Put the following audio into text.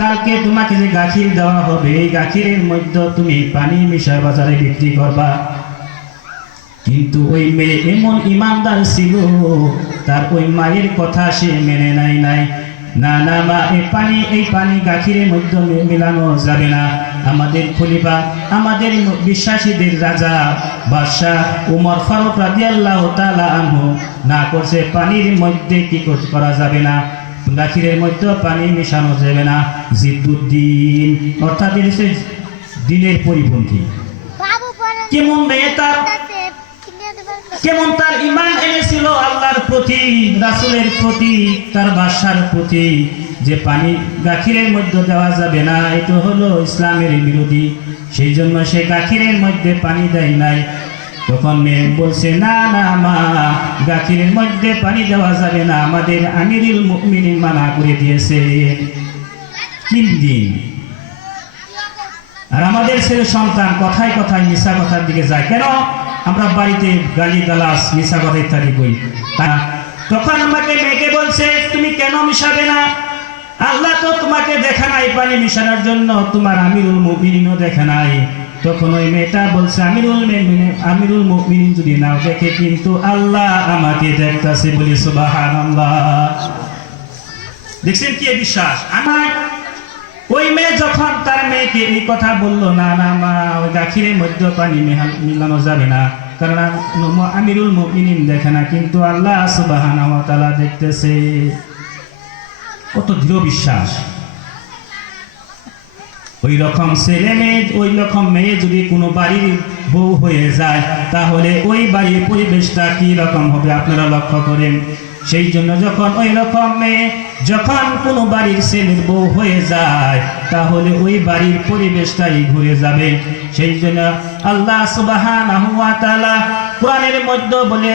কালকে তোমাকে যে গাখির দেওয়া হবে এই গাখিরের মধ্যে তুমি পানি মিশায় বাজারে বিক্রি করবা। কিন্তু ওই মেয়ে এমন ইমানদার ছিল, তার ওই মায়ের কথা সে মেনে নাই। না না মা, এই পানি গাখিরের মধ্যে মেলানো যাবে না। আমাদের খলিফা, আমাদের বিশ্বাসীদের রাজা বাদশাহ উমর ফারুক রাদিয়াল্লাহু তাআলা আনহু না করছে, পানির মধ্যে কি করা যাবে না, গাখিরের মধ্যে পানি মেশানো যাবে না। জিদ্দুদ্দিন অর্থাৎ দিনের পরিপন্থী। কেমন মেয়ে তার, কেমন তার ঈমান এনেছিল আল্লাহর প্রতি, রাসূলের প্রতি, তার বাদশার প্রতি, যে পানি গাখিরের মধ্যে দেওয়া যাবে না, এটা হলো ইসলামের বিরোধী। সেই জন্য সে গাখিরের মধ্যে পানি দেয় নাই। তখন মেয়ে বলছে, না না মা, গাখিরের মধ্যে পানি দেওয়া যাবে না, আমাদের আমিরুল মুমিনিন মানা করে দিয়েছে। 3 দিন। আর আমাদের ছেলে সন্তান কথায় কথায় মিশা কথার দিকে যায় কেন? আমরা বাড়িতে গালি গালাস মিশা কথা ইত্যাদি বই। তখন আমাকে মেয়েকে বলছে, তুমি কেন মিশাবে না? আল্লাহ তো তোমাকে দেখে নাই পানি মিশানোর জন্য, তোমার আমিরুল মুমিনিনও দেখে নাই। তখন ওই মেয়েটা বলছে, আমিরুল মুমিনিন যদি নাও দেখে, কিন্তু আল্লাহ আমাকে দেখতেছে। বলি সুবহানাল্লাহ। দেখছেন কি বিশ্বাস? আমার ওই মেয়ে যখন তার মেয়েকে এই কথা বললো, না না মা, ওই গাখিরের মধ্যে পানি মিলানো যাবে না, কারণ আমিরুল মুমিনিন দেখে না, কিন্তু আল্লাহ সুবহানাহু ওয়া তাআলা দেখতেছে। কত দৃঢ় বিশ্বাস! ওই রকম ছেলে মেয়ে, ওই রকম মেয়ে যদি কোনো বাড়ির বউ হয়ে যায়, তাহলে ওই বাড়ির পরিবেশটা কি রকম হবে আপনারা লক্ষ্য করেন। সেই জন্য যখন ওই রকম মেয়ে যখন কোনো বাড়ির ছেলের বউ হয়ে যায়, তাহলে ওই বাড়ির পরিবেশটাই ঘুরে যাবে। সেই জন্য আল্লাহ সুবহানাহু ওয়া তাআলা কোরআনের মধ্যে বলে